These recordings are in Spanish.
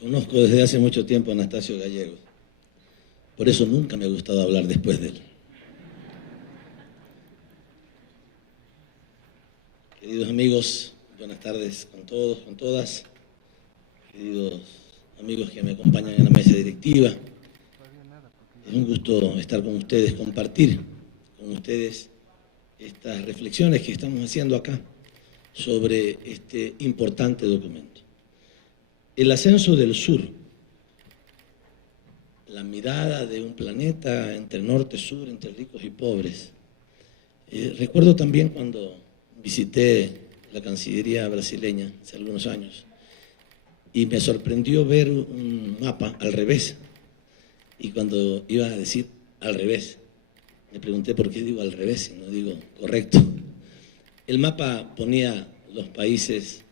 Conozco desde hace mucho tiempo a Anastasio Gallegos. Por eso nunca me ha gustado hablar después de él. Queridos amigos, buenas tardes con todos, con todas. Queridos amigos que me acompañan en la mesa directiva. Es un gusto estar con ustedes, compartir con ustedes estas reflexiones que estamos haciendo acá sobre este importante documento. El ascenso del sur, la mirada de un planeta entre norte y sur, entre ricos y pobres. Recuerdo también cuando visité la Cancillería brasileña hace algunos años y me sorprendió ver un mapa al revés. Y cuando iba a decir al revés, me pregunté por qué digo al revés y no digo correcto. El mapa ponía los países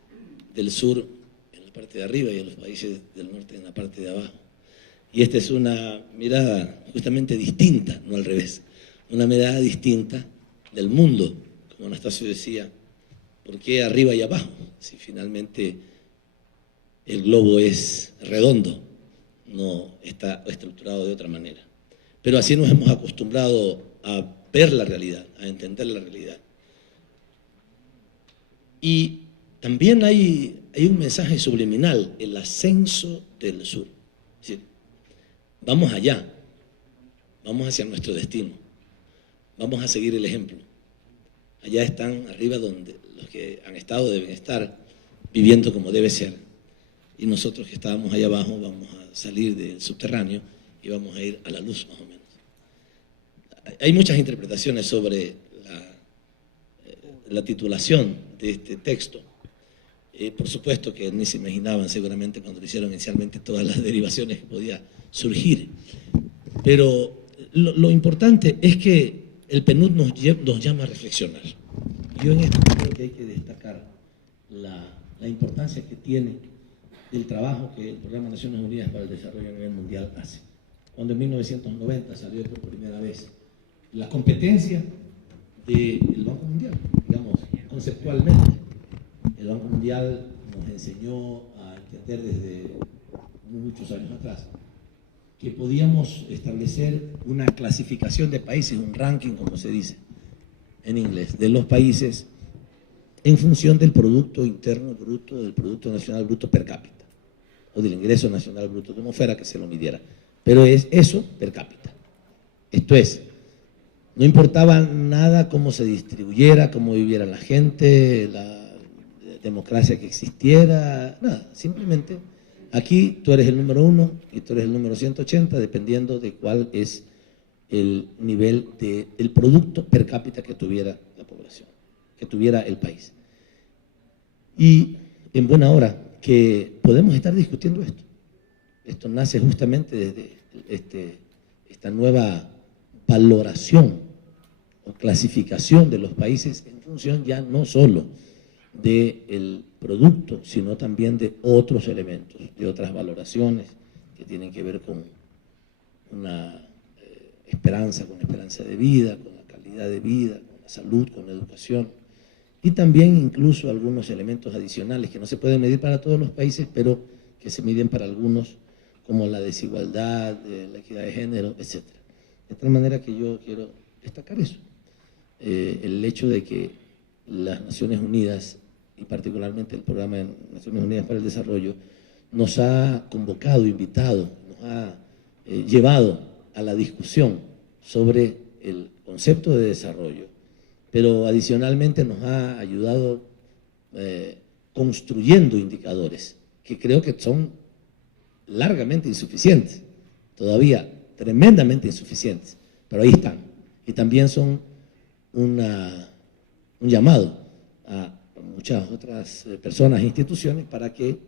del sur en la parte de arriba y a los países del norte en la parte de abajo. Y esta es una mirada justamente distinta, no al revés, una mirada distinta del mundo, como Anastasio decía, ¿por qué arriba y abajo? Si finalmente el globo es redondo, no está estructurado de otra manera. Pero así nos hemos acostumbrado a ver la realidad, a entender la realidad. Y también hay un mensaje subliminal, el ascenso del sur. Es decir, vamos allá, vamos hacia nuestro destino, vamos a seguir el ejemplo. Allá están arriba donde los que han estado deben estar viviendo como debe ser. Y nosotros que estábamos allá abajo vamos a salir del subterráneo y vamos a ir a la luz más o menos. Hay muchas interpretaciones sobre la titulación de este texto. Por supuesto que ni se imaginaban seguramente cuando lo hicieron inicialmente todas las derivaciones que podía surgir. Pero lo importante es que el PNUD nos llama a reflexionar. Yo en esto creo que hay que destacar la importancia que tiene el trabajo que el Programa de Naciones Unidas para el Desarrollo a nivel mundial hace. Cuando en 1990 salió por primera vez la competencia del Banco Mundial, digamos, conceptualmente. El Banco Mundial nos enseñó a entender desde muchos años atrás que podíamos establecer una clasificación de países, un ranking, como se dice en inglés, de los países en función del Producto Interno Bruto, del Producto Nacional Bruto per cápita, o del ingreso nacional bruto, como fuera que se lo midiera. Pero es eso per cápita. Esto es, no importaba nada cómo se distribuyera, cómo viviera la gente, la democracia que existiera, nada, simplemente aquí tú eres el número 1 y tú eres el número 180, dependiendo de cuál es el nivel del producto per cápita que tuviera la población, que tuviera el país. Y en buena hora que podemos estar discutiendo esto. Esto nace justamente desde esta nueva valoración o clasificación de los países en función ya no solo del producto, sino también de otros elementos, de otras valoraciones que tienen que ver con una esperanza de vida, con la calidad de vida, con la salud, con la educación, y también incluso algunos elementos adicionales que no se pueden medir para todos los países, pero que se miden para algunos, como la desigualdad, la equidad de género, etc. De tal manera que yo quiero destacar eso, el hecho de que las Naciones Unidas, y particularmente el Programa de Naciones Unidas para el Desarrollo, nos ha convocado, invitado, nos ha llevado a la discusión sobre el concepto de desarrollo, pero adicionalmente nos ha ayudado construyendo indicadores que creo que son largamente insuficientes, todavía tremendamente insuficientes, pero ahí están. Y también son un llamado a muchas otras personas e instituciones para que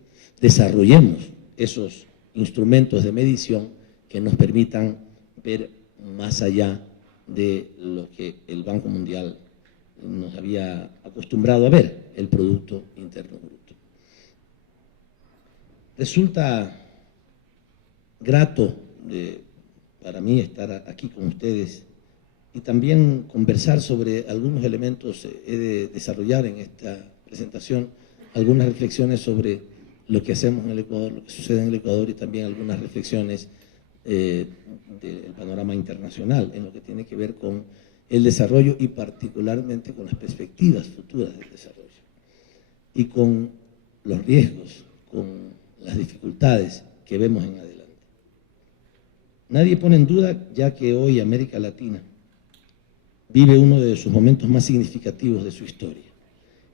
desarrollemos esos instrumentos de medición que nos permitan ver más allá de lo que el Banco Mundial nos había acostumbrado a ver, el Producto Interno Bruto. Resulta grato para mí estar aquí con ustedes y también conversar sobre algunos elementos. He de desarrollar en esta presentación algunas reflexiones sobre lo que hacemos en el Ecuador, lo que sucede en el Ecuador y también algunas reflexiones del panorama internacional en lo que tiene que ver con el desarrollo y particularmente con las perspectivas futuras del desarrollo y con los riesgos, con las dificultades que vemos en adelante. Nadie pone en duda ya que hoy América Latina vive uno de sus momentos más significativos de su historia,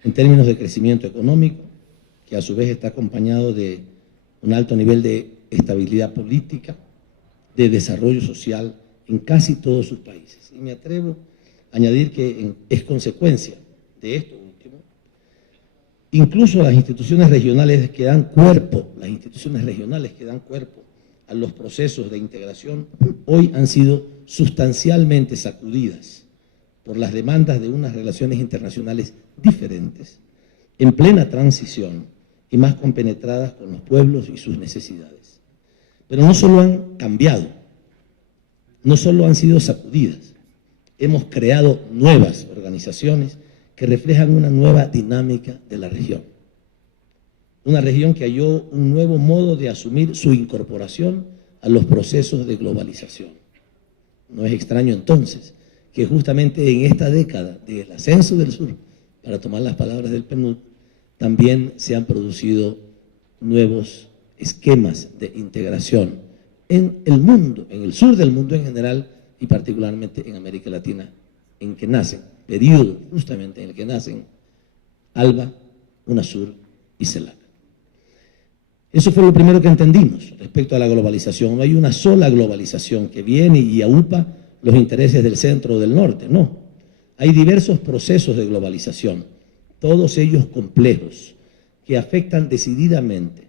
en términos de crecimiento económico, que a su vez está acompañado de un alto nivel de estabilidad política, de desarrollo social en casi todos sus países. Y me atrevo a añadir que es consecuencia de esto último, incluso las instituciones regionales que dan cuerpo, a los procesos de integración, hoy han sido sustancialmente sacudidas por las demandas de unas relaciones internacionales diferentes, en plena transición y más compenetradas con los pueblos y sus necesidades. Pero no solo han cambiado, no solo han sido sacudidas, hemos creado nuevas organizaciones que reflejan una nueva dinámica de la región. Una región que halló un nuevo modo de asumir su incorporación a los procesos de globalización. No es extraño entonces que justamente en esta década del ascenso del sur, para tomar las palabras del PNUD, también se han producido nuevos esquemas de integración en el mundo, en el sur del mundo en general y particularmente en América Latina, en que nacen, periodo justamente en el que nacen ALBA, UNASUR y CELAC. Eso fue lo primero que entendimos respecto a la globalización. No hay una sola globalización que viene y aupa los intereses del centro o del norte, no. Hay diversos procesos de globalización, todos ellos complejos, que afectan decididamente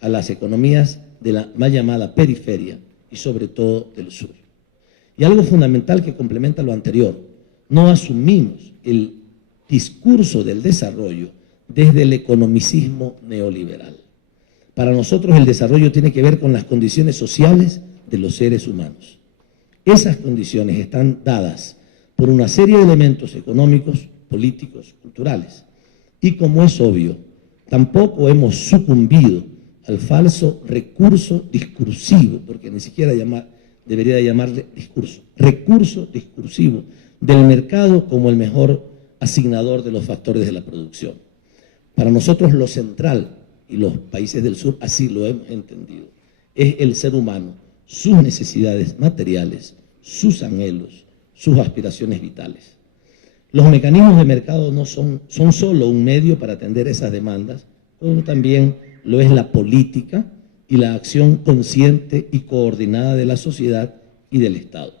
a las economías de la mal llamada periferia y sobre todo del sur. Y algo fundamental que complementa lo anterior, no asumimos el discurso del desarrollo desde el economicismo neoliberal. Para nosotros el desarrollo tiene que ver con las condiciones sociales de los seres humanos. Esas condiciones están dadas por una serie de elementos económicos, políticos, culturales. Y como es obvio, tampoco hemos sucumbido al falso recurso discursivo, porque ni siquiera debería llamarle discurso, recurso discursivo del mercado como el mejor asignador de los factores de la producción. Para nosotros lo central, y los países del sur así lo hemos entendido, es el ser humano, sus necesidades materiales, sus anhelos, sus aspiraciones vitales. Los mecanismos de mercado no son solo un medio para atender esas demandas, como también lo es la política y la acción consciente y coordinada de la sociedad y del Estado.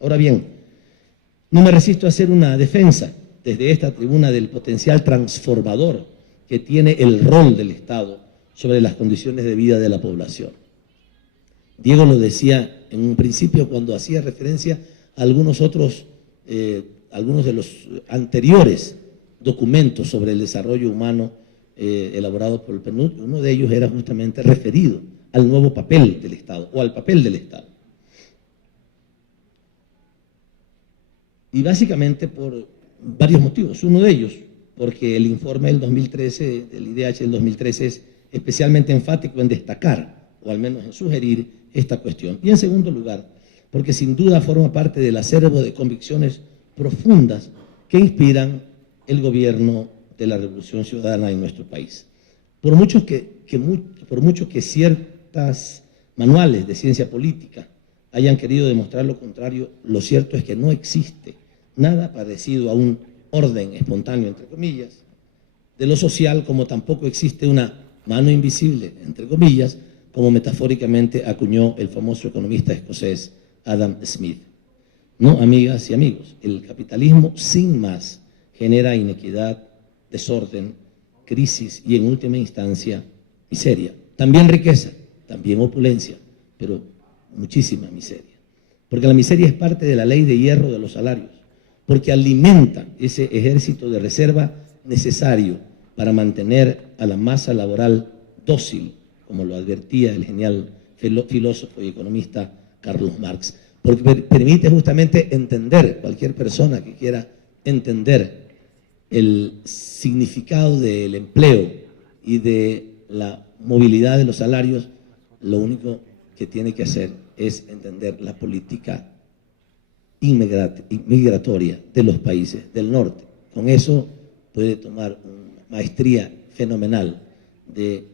Ahora bien, no me resisto a hacer una defensa desde esta tribuna del potencial transformador que tiene el rol del Estado sobre las condiciones de vida de la población. Diego lo decía en un principio cuando hacía referencia a algunos de los anteriores documentos sobre el desarrollo humano elaborados por el PNUD. Uno de ellos era justamente referido al nuevo papel del Estado, o al papel del Estado. Y básicamente por varios motivos. Uno de ellos, porque el informe del 2013, del IDH del 2013, es especialmente enfático en destacar, o al menos en sugerir, esta cuestión. Y en segundo lugar, porque sin duda forma parte del acervo de convicciones profundas que inspiran el gobierno de la Revolución Ciudadana en nuestro país. Por mucho que ciertas manuales de ciencia política hayan querido demostrar lo contrario, lo cierto es que no existe nada parecido a un orden espontáneo, entre comillas, de lo social, como tampoco existe una mano invisible, entre comillas, como metafóricamente acuñó el famoso economista escocés Adam Smith. No, amigas y amigos, el capitalismo sin más genera inequidad, desorden, crisis y en última instancia miseria. También riqueza, también opulencia, pero muchísima miseria. Porque la miseria es parte de la ley de hierro de los salarios, porque alimenta ese ejército de reserva necesario para mantener a la masa laboral dócil, como lo advertía el genial filósofo y economista Carlos Marx, porque permite justamente entender, cualquier persona que quiera entender el significado del empleo y de la movilidad de los salarios, lo único que tiene que hacer es entender la política inmigratoria de los países del norte. Con eso puede tomar una maestría fenomenal de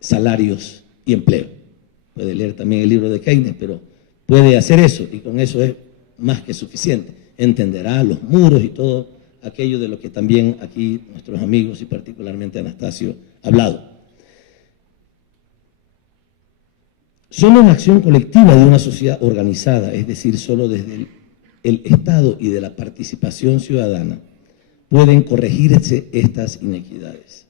salarios y empleo. Puede leer también el libro de Keynes, pero puede hacer eso y con eso es más que suficiente. Entenderá los muros y todo aquello de lo que también aquí nuestros amigos y particularmente Anastasio ha hablado. Solo en acción colectiva de una sociedad organizada, es decir, solo desde el Estado y de la participación ciudadana, pueden corregirse estas inequidades.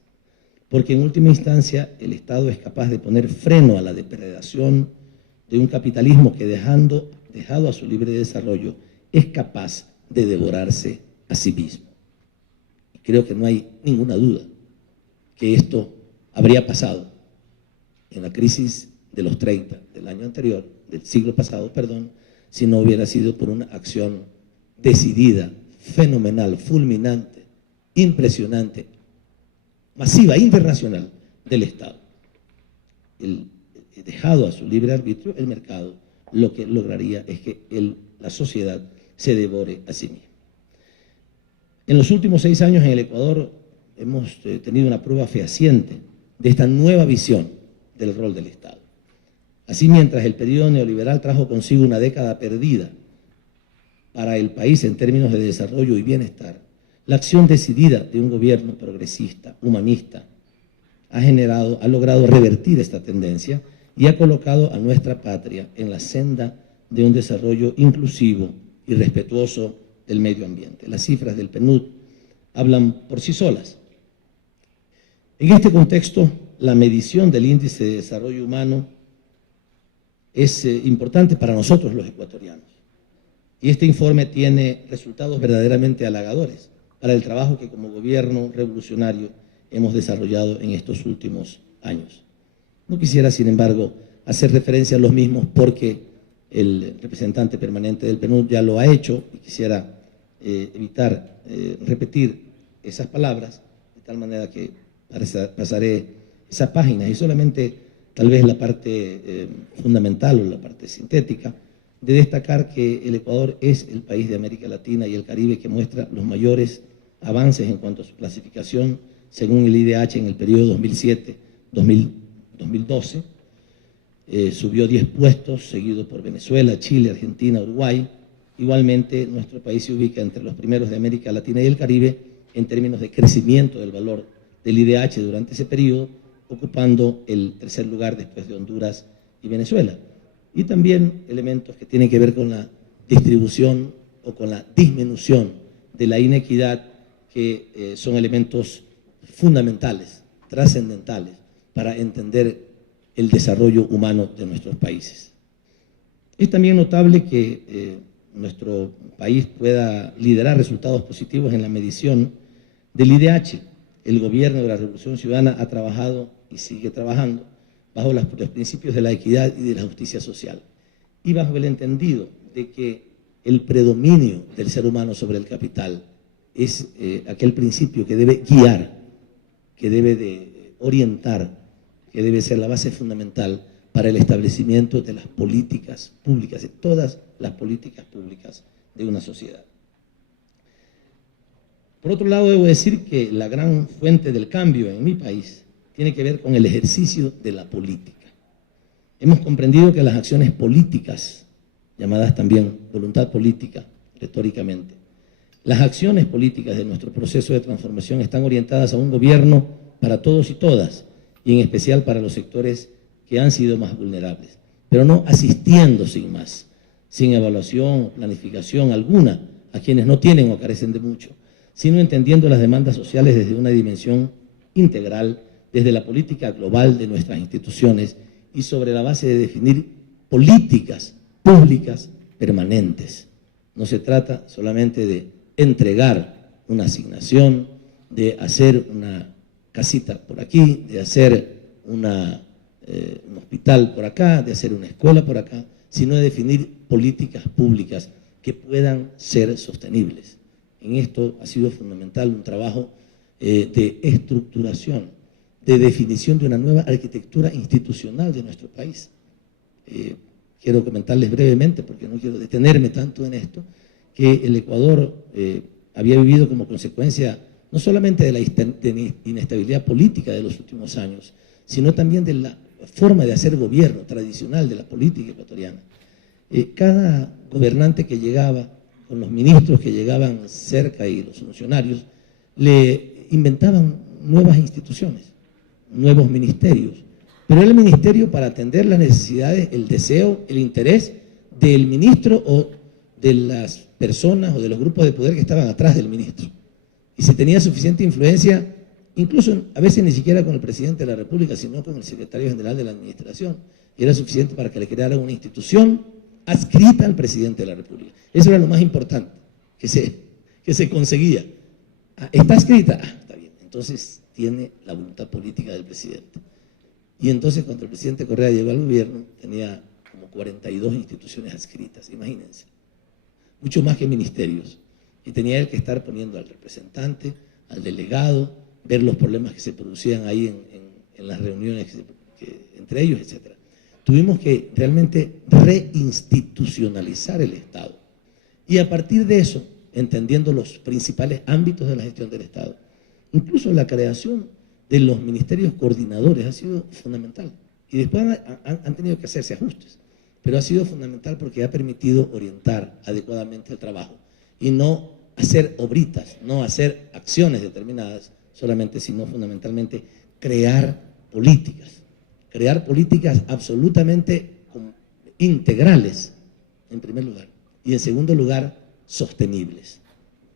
Porque en última instancia el Estado es capaz de poner freno a la depredación de un capitalismo que dejado a su libre desarrollo, es capaz de devorarse a sí mismo. Y creo que no hay ninguna duda que esto habría pasado en la crisis de los 30 del año anterior, del siglo pasado, perdón, si no hubiera sido por una acción decidida, fenomenal, fulminante, impresionante, masiva, internacional del Estado. Dejado a su libre arbitrio, el mercado lo que lograría es que la sociedad se devore a sí misma. En los últimos 6 años en el Ecuador hemos tenido una prueba fehaciente de esta nueva visión del rol del Estado. Así, mientras el periodo neoliberal trajo consigo una década perdida para el país en términos de desarrollo y bienestar, la acción decidida de un gobierno progresista, humanista, ha logrado revertir esta tendencia y ha colocado a nuestra patria en la senda de un desarrollo inclusivo y respetuoso del medio ambiente. Las cifras del PNUD hablan por sí solas. En este contexto, la medición del índice de desarrollo humano es importante para nosotros los ecuatorianos. Y este informe tiene resultados verdaderamente halagadores para el trabajo que como gobierno revolucionario hemos desarrollado en estos últimos años. No quisiera, sin embargo, hacer referencia a los mismos porque el representante permanente del PNUD ya lo ha hecho y quisiera evitar repetir esas palabras, de tal manera que pasaré esas páginas y solamente tal vez la parte fundamental o la parte sintética, de destacar que el Ecuador es el país de América Latina y el Caribe que muestra los mayores avances en cuanto a su clasificación, según el IDH en el periodo 2007-2012. Subió 10 puestos, seguido por Venezuela, Chile, Argentina, Uruguay. Igualmente, nuestro país se ubica entre los primeros de América Latina y el Caribe en términos de crecimiento del valor del IDH durante ese periodo, ocupando el 3er lugar después de Honduras y Venezuela. Y también elementos que tienen que ver con la distribución o con la disminución de la inequidad, que son elementos fundamentales, trascendentales, para entender el desarrollo humano de nuestros países. Es también notable que nuestro país pueda liderar resultados positivos en la medición del IDH. El gobierno de la Revolución Ciudadana ha trabajado y sigue trabajando bajo los principios de la equidad y de la justicia social y bajo el entendido de que el predominio del ser humano sobre el capital es aquel principio que debe guiar, que debe de orientar, que debe ser la base fundamental para el establecimiento de las políticas públicas, de todas las políticas públicas de una sociedad. Por otro lado, debo decir que la gran fuente del cambio en mi país tiene que ver con el ejercicio de la política. Hemos comprendido que las acciones políticas, llamadas también voluntad política, retóricamente, las acciones políticas de nuestro proceso de transformación están orientadas a un gobierno para todos y todas, y en especial para los sectores que han sido más vulnerables, pero no asistiendo sin más, sin evaluación o planificación alguna a quienes no tienen o carecen de mucho, sino entendiendo las demandas sociales desde una dimensión integral, desde la política global de nuestras instituciones y sobre la base de definir políticas públicas permanentes. No se trata solamente de entregar una asignación, de hacer una casita por aquí, de hacer un hospital por acá, de hacer una escuela por acá, sino de definir políticas públicas que puedan ser sostenibles. En esto ha sido fundamental un trabajo de estructuración de definición de una nueva arquitectura institucional de nuestro país. Quiero comentarles brevemente, porque no quiero detenerme tanto en esto, que el Ecuador había vivido como consecuencia no solamente de la inestabilidad política de los últimos años, sino también de la forma de hacer gobierno tradicional de la política ecuatoriana. Cada gobernante que llegaba, con los ministros que llegaban cerca y los funcionarios, le inventaban nuevas instituciones, nuevos ministerios, pero era el ministerio para atender las necesidades, el deseo, el interés del ministro o de las personas o de los grupos de poder que estaban atrás del ministro. Y si tenía suficiente influencia, incluso a veces ni siquiera con el presidente de la República, sino con el secretario general de la administración, y era suficiente para que le creara una institución adscrita al presidente de la República. Eso era lo más importante que se conseguía. ¿Está adscrita? Está bien. Entonces tiene la voluntad política del presidente. Y entonces cuando el presidente Correa llegó al gobierno, tenía como 42 instituciones adscritas, imagínense. Mucho más que ministerios. Y tenía él que estar poniendo al representante, al delegado, ver los problemas que se producían ahí en las reuniones entre ellos, etc. Tuvimos que realmente reinstitucionalizar el Estado. Y a partir de eso, entendiendo los principales ámbitos de la gestión del Estado, incluso la creación de los ministerios coordinadores ha sido fundamental. Y después han tenido que hacerse ajustes, pero ha sido fundamental porque ha permitido orientar adecuadamente el trabajo y no hacer obritas, no hacer acciones determinadas solamente, sino fundamentalmente crear políticas absolutamente integrales, en primer lugar, y en segundo lugar, sostenibles.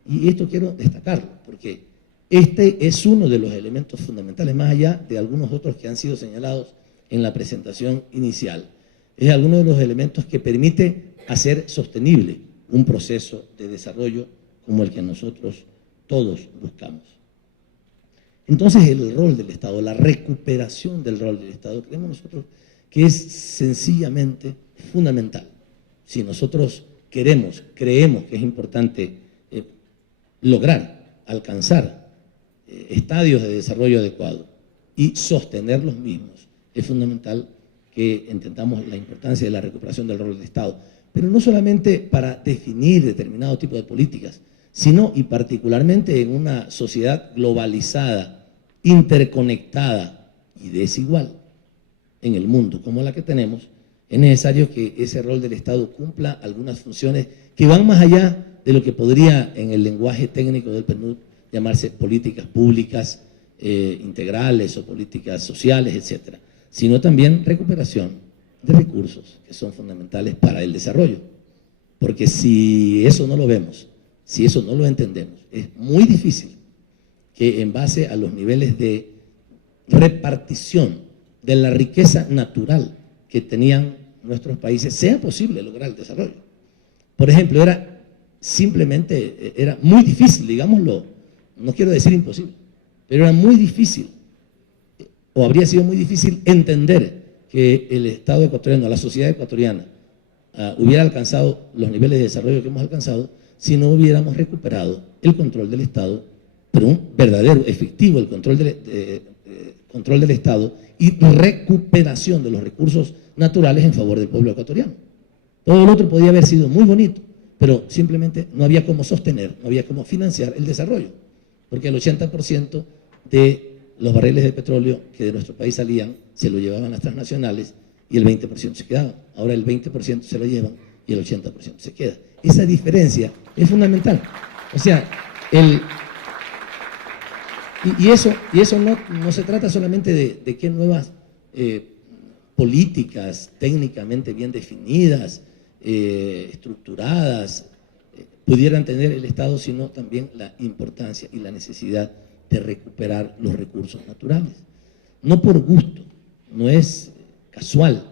Y esto quiero destacarlo, porque este es uno de los elementos fundamentales, más allá de algunos otros que han sido señalados en la presentación inicial. Es alguno de los elementos que permite hacer sostenible un proceso de desarrollo como el que nosotros todos buscamos. Entonces, el rol del Estado, la recuperación del rol del Estado, creemos nosotros que es sencillamente fundamental. Si nosotros creemos que es importante lograr, alcanzar estadios de desarrollo adecuado y sostener los mismos, es fundamental que entendamos la importancia de la recuperación del rol del Estado, pero no solamente para definir determinado tipo de políticas, sino y particularmente en una sociedad globalizada, interconectada y desigual en el mundo como la que tenemos, es necesario que ese rol del Estado cumpla algunas funciones que van más allá de lo que podría en el lenguaje técnico del PNUD llamarse políticas públicas integrales o políticas sociales, etcétera, sino también recuperación de recursos que son fundamentales para el desarrollo. Porque si eso no lo vemos, si eso no lo entendemos, es muy difícil que en base a los niveles de repartición de la riqueza natural que tenían nuestros países sea posible lograr el desarrollo. Por ejemplo, era muy difícil, digámoslo, no quiero decir imposible, pero era muy difícil, o habría sido muy difícil entender que el Estado ecuatoriano, la sociedad ecuatoriana, hubiera alcanzado los niveles de desarrollo que hemos alcanzado si no hubiéramos recuperado el control del Estado, pero un verdadero, efectivo, el control del Estado y recuperación de los recursos naturales en favor del pueblo ecuatoriano. Todo lo otro podía haber sido muy bonito, pero simplemente no había cómo sostener, no había cómo financiar el desarrollo, porque el 80% de los barriles de petróleo que de nuestro país salían se lo llevaban las transnacionales y el 20% se quedaba. Ahora el 20% se lo llevan y el 80% se queda. Esa diferencia es fundamental. O sea, eso no se trata solamente de qué nuevas políticas técnicamente bien definidas, estructuradas, pudieran tener el Estado, sino también la importancia y la necesidad de recuperar los recursos naturales. No por gusto, no es casual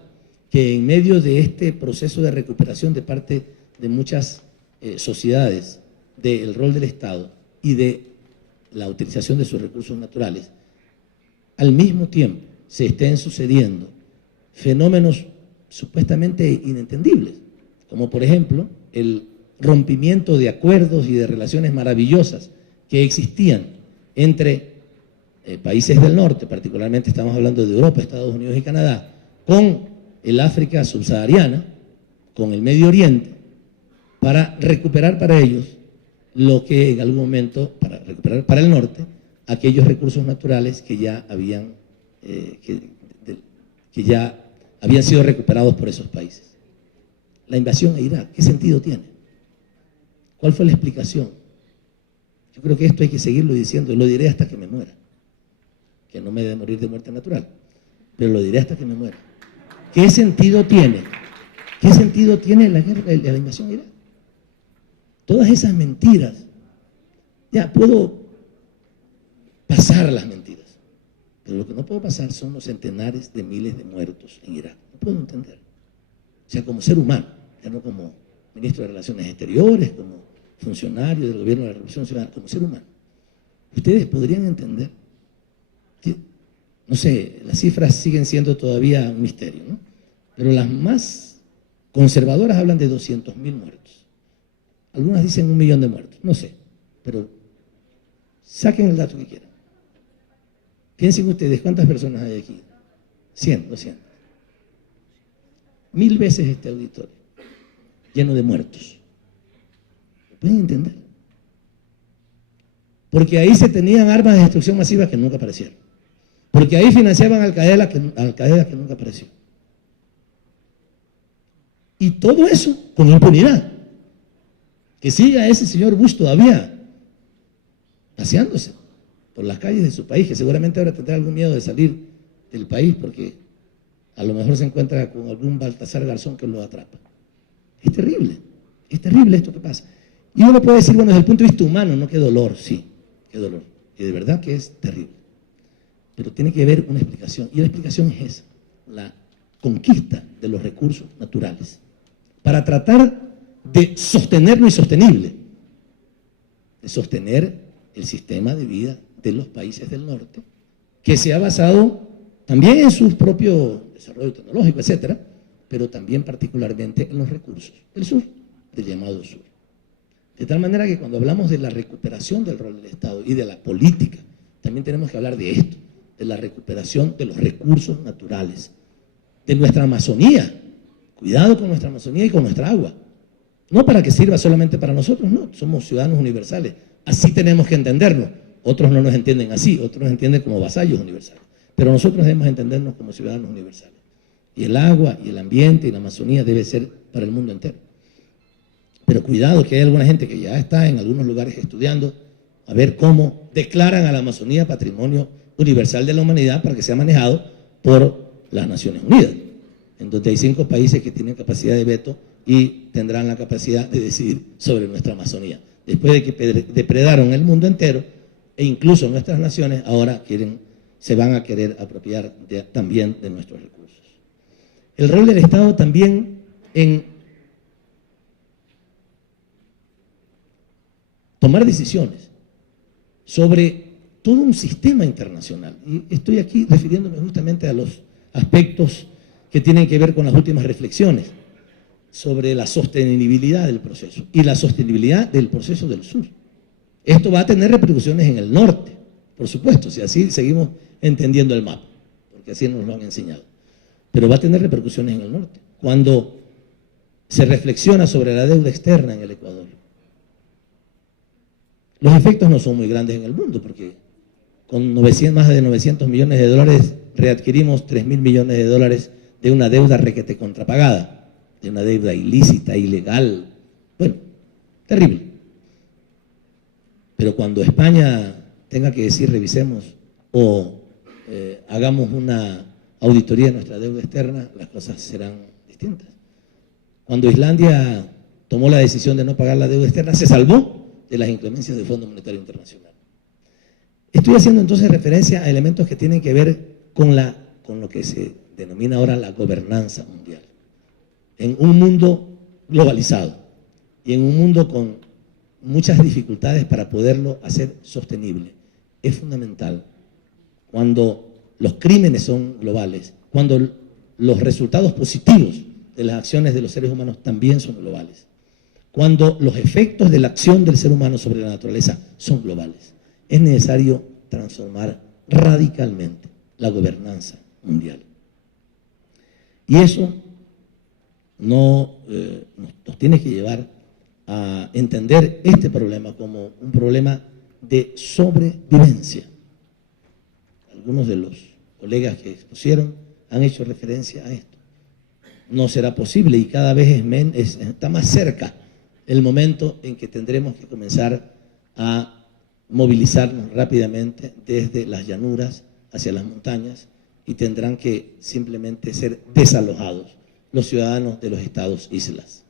que en medio de este proceso de recuperación de parte de muchas sociedades del rol del Estado y de la utilización de sus recursos naturales, al mismo tiempo se estén sucediendo fenómenos supuestamente inentendibles, como por ejemplo el rompimiento de acuerdos y de relaciones maravillosas que existían entre países del norte, particularmente estamos hablando de Europa, Estados Unidos y Canadá, con el África subsahariana, con el Medio Oriente, para recuperar para ellos lo que en algún momento, para recuperar para el norte, aquellos recursos naturales que ya habían, que ya habían sido recuperados por esos países. La invasión a Irak, ¿qué sentido tiene? ¿Cuál fue la explicación? Yo creo que esto hay que seguirlo diciendo, lo diré hasta que me muera, que no me debe morir de muerte natural, pero lo diré hasta que me muera. ¿Qué sentido tiene? ¿Qué sentido tiene la guerra, la invasión a Irak? Todas esas mentiras, ya puedo pasar las mentiras, pero lo que no puedo pasar son los centenares de miles de muertos en Irak. No puedo entender. O sea, como ser humano, ya no como ministro de Relaciones Exteriores, como funcionario del gobierno de la Revolución Ciudadana, como ser humano. Ustedes podrían entender que, no sé, las cifras siguen siendo todavía un misterio, ¿no? Pero las más conservadoras hablan de 200.000 muertos. Algunas dicen 1 millón de muertos, no sé, pero saquen el dato que quieran. Piensen ustedes, ¿cuántas personas hay aquí? 100, 200. 1000 veces este auditorio, lleno de muertos. ¿Pueden entender? Porque ahí se tenían armas de destrucción masiva que nunca aparecieron. Porque ahí financiaban Al Qaeda que nunca apareció. Y todo eso con impunidad. Que siga ese señor Bush todavía paseándose por las calles de su país, que seguramente ahora tendrá algún miedo de salir del país porque a lo mejor se encuentra con algún Baltasar Garzón que lo atrapa. Es terrible esto que pasa. Y uno puede decir, bueno, desde el punto de vista humano, no, qué dolor, sí, qué dolor. Y de verdad que es terrible. Pero tiene que haber una explicación. Y la explicación es esa, la conquista de los recursos naturales. Para tratar de sostener lo insostenible, de sostener el sistema de vida de los países del norte, que se ha basado también en su propio desarrollo tecnológico, etcétera, pero también particularmente en los recursos del sur, del llamado sur. De tal manera que cuando hablamos de la recuperación del rol del Estado y de la política, también tenemos que hablar de esto, de la recuperación de los recursos naturales, de nuestra Amazonía. Cuidado con nuestra Amazonía y con nuestra agua. No para que sirva solamente para nosotros, no, somos ciudadanos universales. Así tenemos que entendernos. Otros no nos entienden así, otros nos entienden como vasallos universales. Pero nosotros debemos entendernos como ciudadanos universales. Y el agua, y el ambiente, y la Amazonía debe ser para el mundo entero. Pero cuidado, que hay alguna gente que ya está en algunos lugares estudiando a ver cómo declaran a la Amazonía Patrimonio Universal de la Humanidad para que sea manejado por las Naciones Unidas, en donde hay 5 países que tienen capacidad de veto y tendrán la capacidad de decidir sobre nuestra Amazonía. Después de que depredaron el mundo entero, e incluso nuestras naciones, ahora se van a querer apropiar también de nuestros recursos. El rol del Estado también en tomar decisiones sobre todo un sistema internacional. Y estoy aquí refiriéndome justamente a los aspectos que tienen que ver con las últimas reflexiones sobre la sostenibilidad del proceso y la sostenibilidad del proceso del sur. Esto va a tener repercusiones en el norte, por supuesto, si así seguimos entendiendo el mapa, porque así nos lo han enseñado. Pero va a tener repercusiones en el norte. Cuando se reflexiona sobre la deuda externa en el Ecuador, los efectos no son muy grandes en el mundo, porque con más de 900 millones de dólares readquirimos 3.000 millones de dólares de una deuda requete contrapagada, de una deuda ilícita, ilegal, bueno, terrible. Pero cuando España tenga que decir revisemos o hagamos una auditoría de nuestra deuda externa, las cosas serán distintas. Cuando Islandia tomó la decisión de no pagar la deuda externa, se salvó de las inclemencias del Fondo Monetario Internacional. Estoy haciendo entonces referencia a elementos que tienen que ver con lo que se denomina ahora la gobernanza mundial. En un mundo globalizado y en un mundo con muchas dificultades para poderlo hacer sostenible, es fundamental cuando los crímenes son globales, cuando los resultados positivos de las acciones de los seres humanos también son globales, cuando los efectos de la acción del ser humano sobre la naturaleza son globales. Es necesario transformar radicalmente la gobernanza mundial. Y eso nos tiene que llevar a entender este problema como un problema de sobrevivencia. Algunos de los colegas que expusieron han hecho referencia a esto. No será posible y cada vez está más cerca el momento en que tendremos que comenzar a movilizarnos rápidamente desde las llanuras hacia las montañas y tendrán que simplemente ser desalojados los ciudadanos de los estados islas.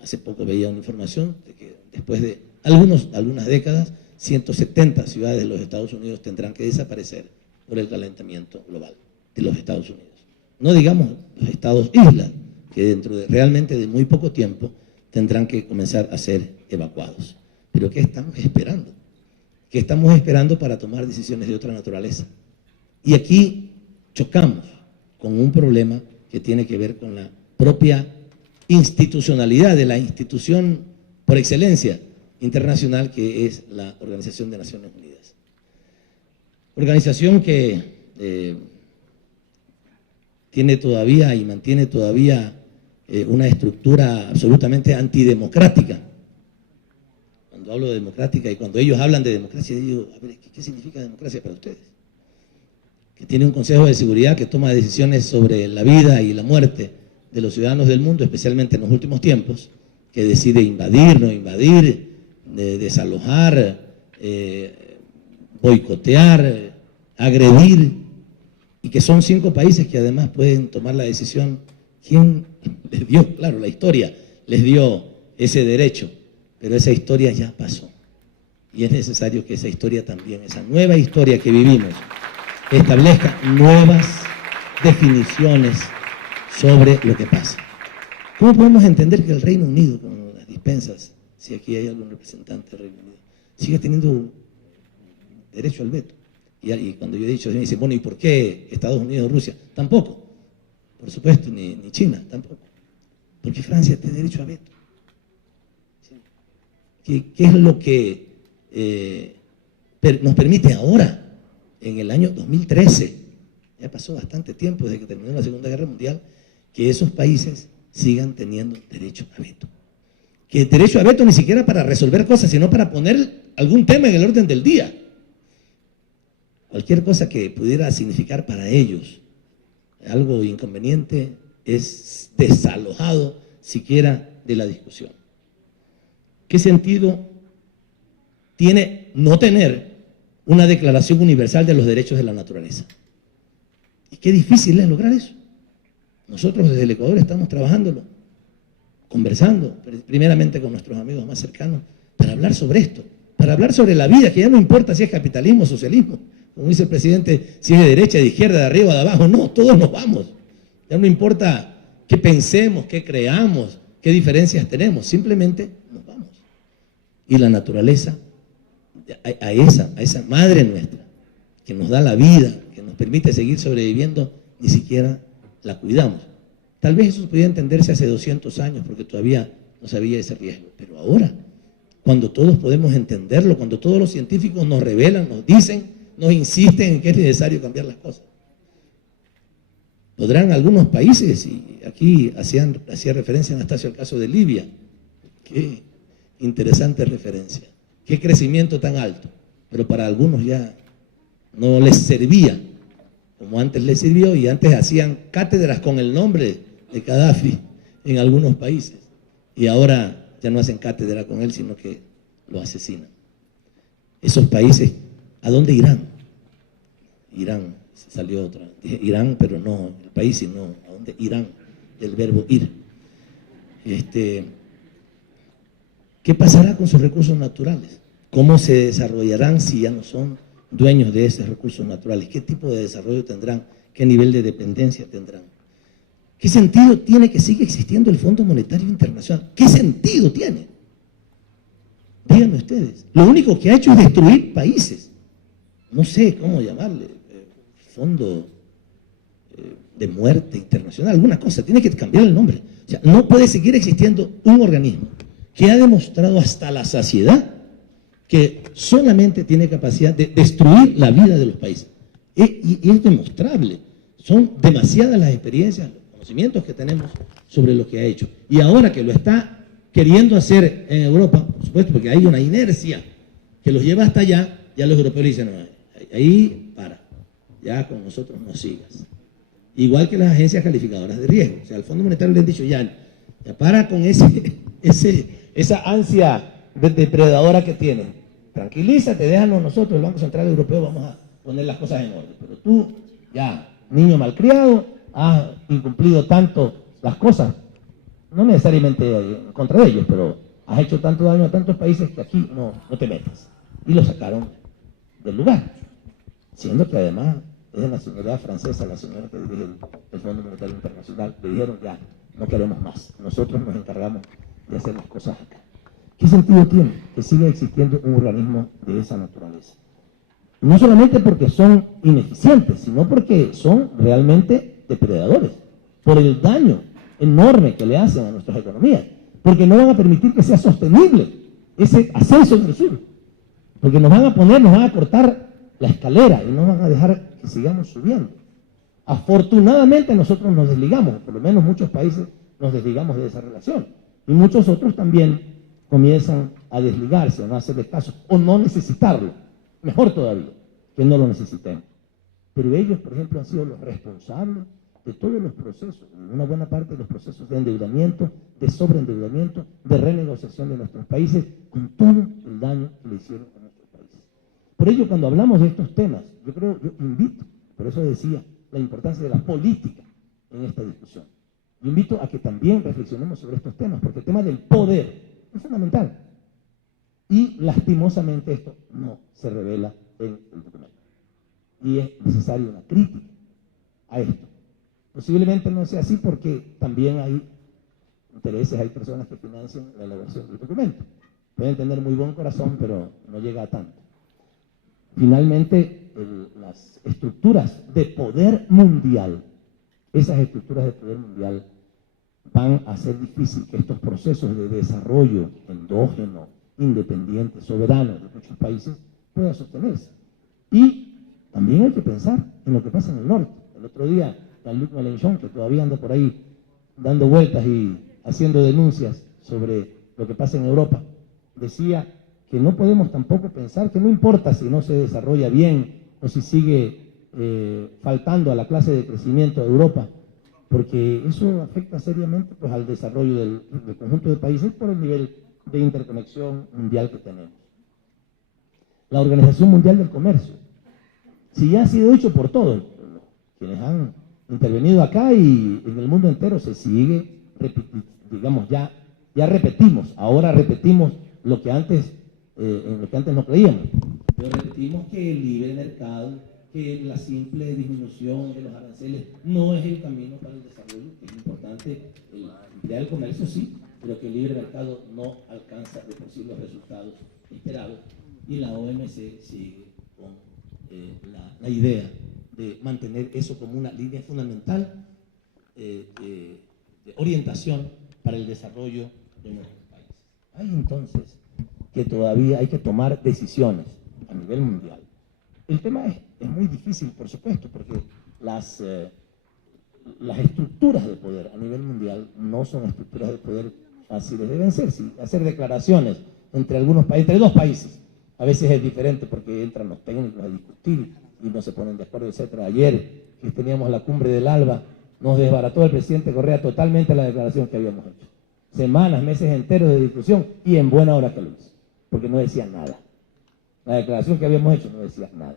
Hace poco veía una información de que después de algunas décadas, 170 ciudades de los Estados Unidos tendrán que desaparecer por el calentamiento global de los Estados Unidos. No digamos los estados islas, que dentro de realmente de muy poco tiempo tendrán que comenzar a ser evacuados. Pero ¿qué estamos esperando? ¿Qué estamos esperando para tomar decisiones de otra naturaleza? Y aquí chocamos con un problema que tiene que ver con la propia institucionalidad de la institución por excelencia internacional que es la Organización de Naciones Unidas. Organización que tiene todavía y mantiene todavía una estructura absolutamente antidemocrática. Cuando hablo de democrática y cuando ellos hablan de democracia, digo, a ver, ¿qué significa democracia para ustedes? Que tiene un Consejo de Seguridad que toma decisiones sobre la vida y la muerte de los ciudadanos del mundo, especialmente en los últimos tiempos, que decide invadir, no invadir, desalojar, boicotear, agredir, y que son 5 países que además pueden tomar la decisión. ¿Quién les dio? Claro, la historia les dio ese derecho, pero esa historia ya pasó. Y es necesario que esa historia también, esa nueva historia que vivimos, establezca nuevas definiciones sobre lo que pasa. ¿Cómo podemos entender que el Reino Unido, con las dispensas, si aquí hay algún representante del Reino Unido, siga teniendo derecho al veto? Y cuando yo he dicho, me dicen, bueno, ¿y por qué Estados Unidos, Rusia? Tampoco, por supuesto, ni China, tampoco. Porque Francia tiene derecho a veto. ¿Qué es lo que nos permite ahora, en el año 2013, ya pasó bastante tiempo desde que terminó la Segunda Guerra Mundial, que esos países sigan teniendo derecho a veto? Que derecho a veto ni siquiera para resolver cosas, sino para poner algún tema en el orden del día. Cualquier cosa que pudiera significar para ellos algo inconveniente es desalojado siquiera de la discusión. ¿Qué sentido tiene no tener una declaración universal de los derechos de la naturaleza? Y qué difícil es lograr eso. Nosotros desde el Ecuador estamos trabajándolo, conversando, primeramente con nuestros amigos más cercanos, para hablar sobre esto, para hablar sobre la vida, que ya no importa si es capitalismo o socialismo. Como dice el presidente, si es de derecha, de izquierda, de arriba, de abajo, no, todos nos vamos. Ya no importa qué pensemos, qué creamos, qué diferencias tenemos, simplemente nos vamos. Y la naturaleza, a esa madre nuestra, que nos da la vida, que nos permite seguir sobreviviendo, ni siquiera la cuidamos. Tal vez eso podía entenderse hace 200 años, porque todavía no sabía ese riesgo. Pero ahora, cuando todos podemos entenderlo, cuando todos los científicos nos revelan, nos dicen, nos insisten en que es necesario cambiar las cosas. Podrán algunos países, y aquí hacía referencia Anastasio al caso de Libia, qué interesante referencia, qué crecimiento tan alto, pero para algunos ya no les servía como antes les sirvió, y antes hacían cátedras con el nombre de Gaddafi en algunos países, y ahora ya no hacen cátedra con él, sino que lo asesinan. Esos países, ¿a dónde irán? Irán, salió otra, dije Irán, pero no el país, sino ¿a dónde irán? Del verbo ir. ¿Qué pasará con sus recursos naturales? ¿Cómo se desarrollarán si ya no son dueños de esos recursos naturales? ¿Qué tipo de desarrollo tendrán? ¿Qué nivel de dependencia tendrán? ¿Qué sentido tiene que siga existiendo el Fondo Monetario Internacional? ¿Qué sentido tiene? Díganme ustedes. Lo único que ha hecho es destruir países. No sé cómo llamarle, fondo de muerte internacional, alguna cosa, tiene que cambiar el nombre. O sea, no puede seguir existiendo un organismo que ha demostrado hasta la saciedad que solamente tiene capacidad de destruir la vida de los países. Y es demostrable. Son demasiadas las experiencias, los conocimientos que tenemos sobre lo que ha hecho. Y ahora que lo está queriendo hacer en Europa, por supuesto, porque hay una inercia que los lleva hasta allá, ya los europeos le dicen, no, ahí para, ya con nosotros no sigas. Igual que las agencias calificadoras de riesgo. O sea, al Fondo Monetario le han dicho, ya para con esa ansia depredadora que tienen. Tranquilízate, déjanos nosotros, el Banco Central Europeo, vamos a poner las cosas en orden. Pero tú, ya, niño malcriado, has incumplido tanto las cosas, no necesariamente en contra de ellos, pero has hecho tanto daño a tantos países que aquí no te metas. Y lo sacaron del lugar, siendo que además es de nacionalidad francesa la señora que dirige el Fondo Monetario Internacional. Le dijeron, ya, no queremos más, nosotros nos encargamos de hacer las cosas acá. ¿Qué sentido tiene que siga existiendo un organismo de esa naturaleza? No solamente porque son ineficientes, sino porque son realmente depredadores, por el daño enorme que le hacen a nuestras economías, porque no van a permitir que sea sostenible ese ascenso del sur, porque nos van a cortar la escalera y no van a dejar que sigamos subiendo. Afortunadamente nosotros nos desligamos, por lo menos muchos países nos desligamos de esa relación, y muchos otros también comienzan a desligarse, a no hacerle caso, o no necesitarlo, mejor todavía, que no lo necesitemos. Pero ellos, por ejemplo, han sido los responsables de todos los procesos, una buena parte de los procesos de endeudamiento, de sobreendeudamiento, de renegociación de nuestros países, con todo el daño que le hicieron a nuestros países. Por ello, cuando hablamos de estos temas, yo invito, por eso decía, la importancia de la política en esta discusión. Yo invito a que también reflexionemos sobre estos temas, porque el tema del poder es fundamental. Y lastimosamente esto no se revela en el documento. Y es necesaria una crítica a esto. Posiblemente no sea así porque también hay intereses, hay personas que financian la elaboración del documento. Pueden tener muy buen corazón, pero no llega a tanto. Finalmente, las estructuras de poder mundial, esas estructuras de poder mundial van a hacer difícil que estos procesos de desarrollo endógeno, independiente, soberano de muchos países puedan sostenerse. Y también hay que pensar en lo que pasa en el norte. El otro día, Jean-Luc Mélenchon, que todavía anda por ahí dando vueltas y haciendo denuncias sobre lo que pasa en Europa, decía que no podemos tampoco pensar que no importa si no se desarrolla bien o si sigue faltando a la clase de crecimiento de Europa, porque eso afecta seriamente pues, al desarrollo del conjunto de países por el nivel de interconexión mundial que tenemos. La Organización Mundial del Comercio, si ya ha sido hecho por todos, quienes han intervenido acá y en el mundo entero se sigue, digamos, ya repetimos, ahora repetimos lo que antes, en lo que antes no creíamos, pero repetimos que el libre mercado, que la simple disminución de los aranceles no es el camino para el desarrollo, que es importante ampliar el comercio, sí, pero que el libre mercado no alcanza de por sí los resultados esperados, y la OMC sigue con la idea de mantener eso como una línea fundamental de orientación para el desarrollo de nuestros países. Hay entonces que todavía hay que tomar decisiones a nivel mundial. El tema es muy difícil, por supuesto, porque las estructuras de poder a nivel mundial no son estructuras de poder fáciles de vencer. Si hacer declaraciones entre dos países, a veces es diferente porque entran los técnicos a discutir y no se ponen de acuerdo, etc. Ayer, que teníamos la cumbre del ALBA, nos desbarató el presidente Correa totalmente la declaración que habíamos hecho. Semanas, meses enteros de discusión y en buena hora que lo hizo, porque no decía nada. La declaración que habíamos hecho no decía nada.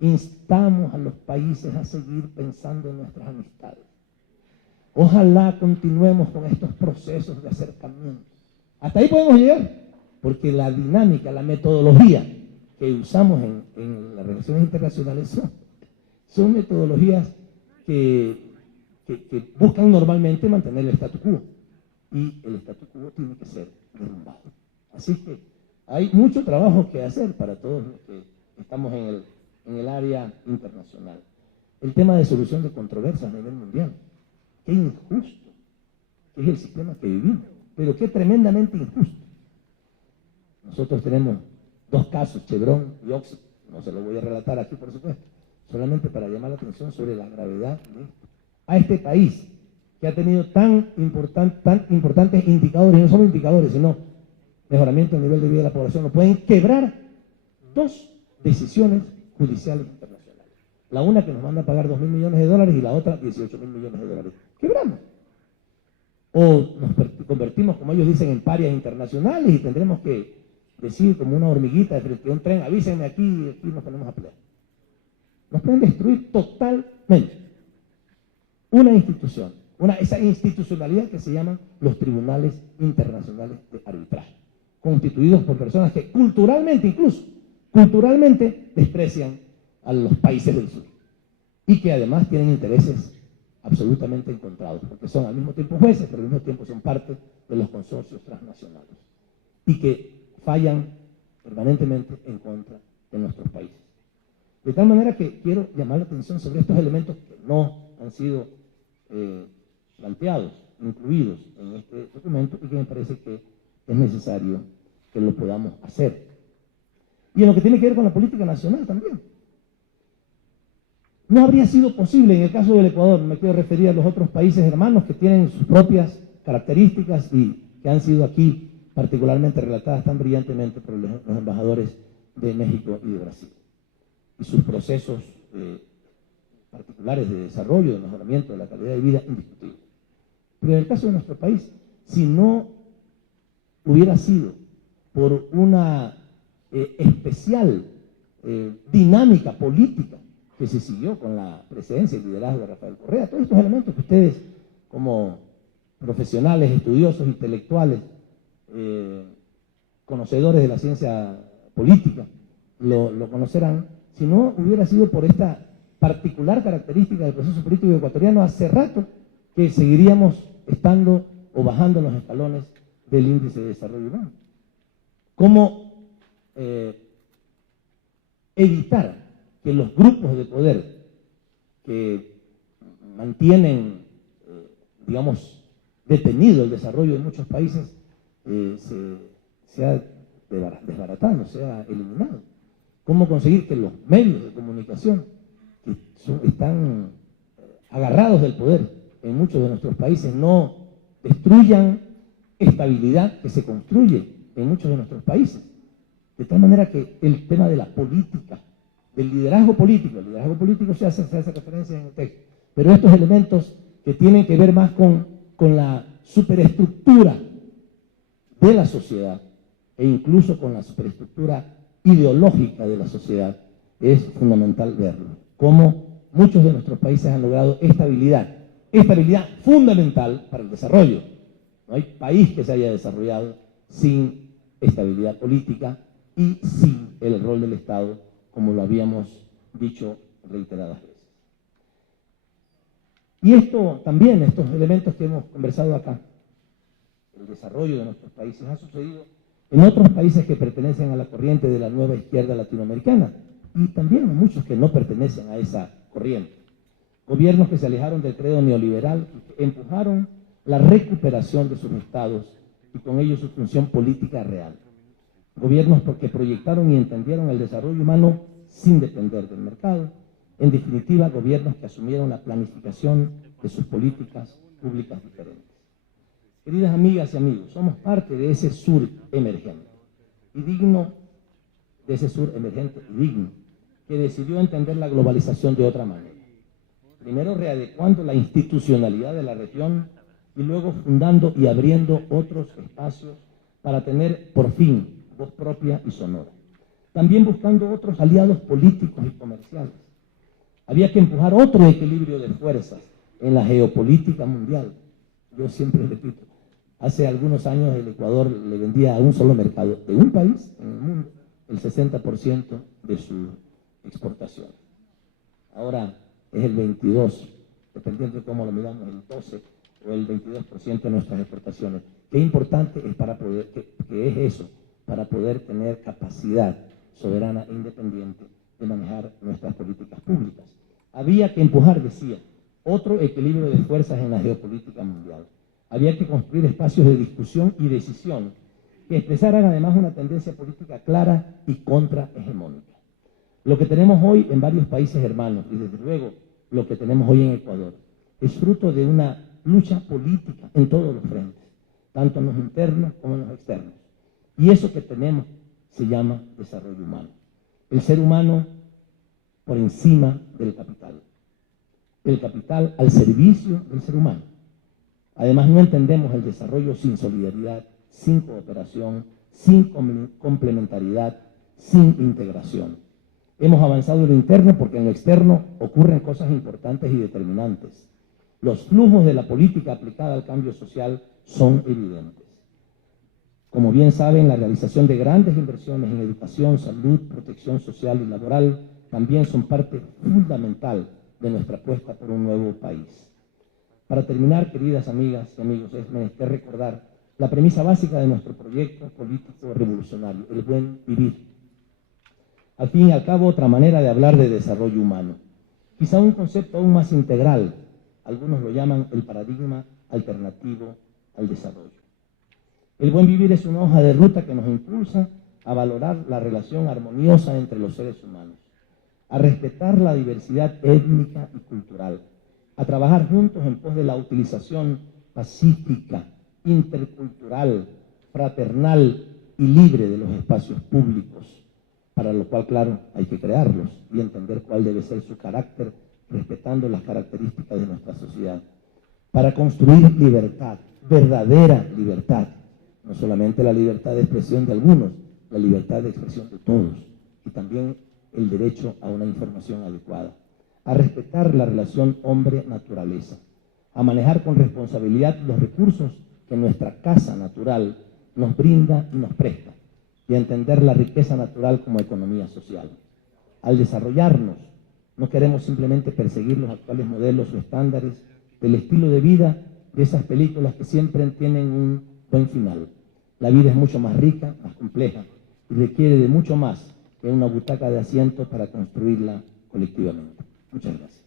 Instamos a los países a seguir pensando en nuestras amistades. Ojalá continuemos con estos procesos de acercamiento. Hasta ahí podemos llegar, porque la dinámica, la metodología que usamos en las relaciones internacionales son metodologías que buscan normalmente mantener el statu quo. Y el statu quo tiene que ser derrumbado. Así que hay mucho trabajo que hacer para todos los que estamos en el área internacional. El tema de solución de controversias a nivel mundial. Qué injusto es el sistema que vivimos, pero qué tremendamente injusto. Nosotros tenemos dos casos, Chevron y Oxy, no se lo voy a relatar aquí por supuesto, solamente para llamar la atención sobre la gravedad de esto. A este país que ha tenido tan importantes indicadores, y no solo indicadores, sino mejoramiento del nivel de vida de la población, no pueden quebrar dos decisiones judiciales internacionales. La una que nos manda a pagar 2.000 millones de dólares y la otra 18.000 millones de dólares. Quebramos. O nos convertimos, como ellos dicen, en parias internacionales y tendremos que decir como una hormiguita frente a un tren, avísenme aquí y aquí nos ponemos a pelear. Nos pueden destruir totalmente una institución, esa institucionalidad que se llaman los tribunales internacionales de arbitraje, constituidos por personas que culturalmente, incluso, culturalmente desprecian a los países del sur y que además tienen intereses absolutamente encontrados, porque son al mismo tiempo jueces, pero al mismo tiempo son parte de los consorcios transnacionales y que fallan permanentemente en contra de nuestros países. De tal manera que quiero llamar la atención sobre estos elementos que no han sido planteados, incluidos en este documento y que me parece que es necesario que lo podamos hacer. Y en lo que tiene que ver con la política nacional también. No habría sido posible en el caso del Ecuador, me quiero referir a los otros países hermanos que tienen sus propias características y que han sido aquí particularmente relatadas tan brillantemente por los embajadores de México y de Brasil. Y sus procesos particulares de desarrollo, de mejoramiento de la calidad de vida indiscutible. Pero en el caso de nuestro país, si no hubiera sido por una especial dinámica política que se siguió con la presidencia y liderazgo de Rafael Correa, todos estos elementos que ustedes como profesionales, estudiosos, intelectuales, conocedores de la ciencia política, lo conocerán, si no hubiera sido por esta particular característica del proceso político ecuatoriano, hace rato que seguiríamos estando o bajando los escalones del índice de desarrollo humano. ¿Cómo evitar que los grupos de poder que mantienen, digamos, detenido el desarrollo de muchos países sea desbaratado, sea eliminado? ¿Cómo conseguir que los medios de comunicación que están agarrados del poder en muchos de nuestros países no destruyan estabilidad que se construye en muchos de nuestros países? De tal manera que el tema de la política, del liderazgo político, el liderazgo político se hace referencia en el texto, pero estos elementos que tienen que ver más con la superestructura de la sociedad e incluso con la superestructura ideológica de la sociedad, es fundamental verlo. Cómo muchos de nuestros países han logrado estabilidad fundamental para el desarrollo. No hay país que se haya desarrollado sin estabilidad política y sin el rol del Estado, como lo habíamos dicho reiteradas veces. Y esto también, estos elementos que hemos conversado acá, el desarrollo de nuestros países, ha sucedido en otros países que pertenecen a la corriente de la nueva izquierda latinoamericana y también en muchos que no pertenecen a esa corriente. Gobiernos que se alejaron del credo neoliberal, que empujaron la recuperación de sus estados y con ello su función política real. Gobiernos porque proyectaron y entendieron el desarrollo humano sin depender del mercado. En definitiva, gobiernos que asumieron la planificación de sus políticas públicas diferentes. Queridas amigas y amigos, somos parte de ese sur emergente y digno, que decidió entender la globalización de otra manera. Primero readecuando la institucionalidad de la región y luego fundando y abriendo otros espacios para tener por fin voz propia y sonora. También buscando otros aliados políticos y comerciales. Había que empujar otro equilibrio de fuerzas en la geopolítica mundial. Yo siempre repito, hace algunos años el Ecuador le vendía a un solo mercado de un país en el mundo el 60% de su exportación. Ahora es el 22%, dependiendo de cómo lo miramos, el 12% o el 22% de nuestras exportaciones. Qué importante es para poder, que es eso, para poder tener capacidad soberana e independiente de manejar nuestras políticas públicas. Había que empujar, decía, otro equilibrio de fuerzas en la geopolítica mundial. Había que construir espacios de discusión y decisión que expresaran además una tendencia política clara y contrahegemónica. Lo que tenemos hoy en varios países hermanos, y desde luego lo que tenemos hoy en Ecuador, es fruto de una lucha política en todos los frentes, tanto en los internos como en los externos. Y eso que tenemos se llama desarrollo humano. El ser humano por encima del capital. El capital al servicio del ser humano. Además, no entendemos el desarrollo sin solidaridad, sin cooperación, sin complementariedad, sin integración. Hemos avanzado en lo interno porque en lo externo ocurren cosas importantes y determinantes. Los flujos de la política aplicada al cambio social son evidentes. Como bien saben, la realización de grandes inversiones en educación, salud, protección social y laboral también son parte fundamental de nuestra apuesta por un nuevo país. Para terminar, queridas amigas y amigos, es menester recordar la premisa básica de nuestro proyecto político revolucionario, el buen vivir. Al fin y al cabo, otra manera de hablar de desarrollo humano. Quizá un concepto aún más integral, algunos lo llaman el paradigma alternativo al desarrollo. El buen vivir es una hoja de ruta que nos impulsa a valorar la relación armoniosa entre los seres humanos, a respetar la diversidad étnica y cultural, a trabajar juntos en pos de la utilización pacífica, intercultural, fraternal y libre de los espacios públicos, para lo cual, claro, hay que crearlos y entender cuál debe ser su carácter, respetando las características de nuestra sociedad, para construir libertad, verdadera libertad, no solamente la libertad de expresión de algunos, la libertad de expresión de todos, y también el derecho a una información adecuada, a respetar la relación hombre-naturaleza, a manejar con responsabilidad los recursos que nuestra casa natural nos brinda y nos presta, y a entender la riqueza natural como economía social. Al desarrollarnos, no queremos simplemente perseguir los actuales modelos o estándares del estilo de vida de esas películas que siempre tienen un buen final. La vida es mucho más rica, más compleja, y requiere de mucho más que una butaca de asiento para construirla colectivamente. Muchas gracias.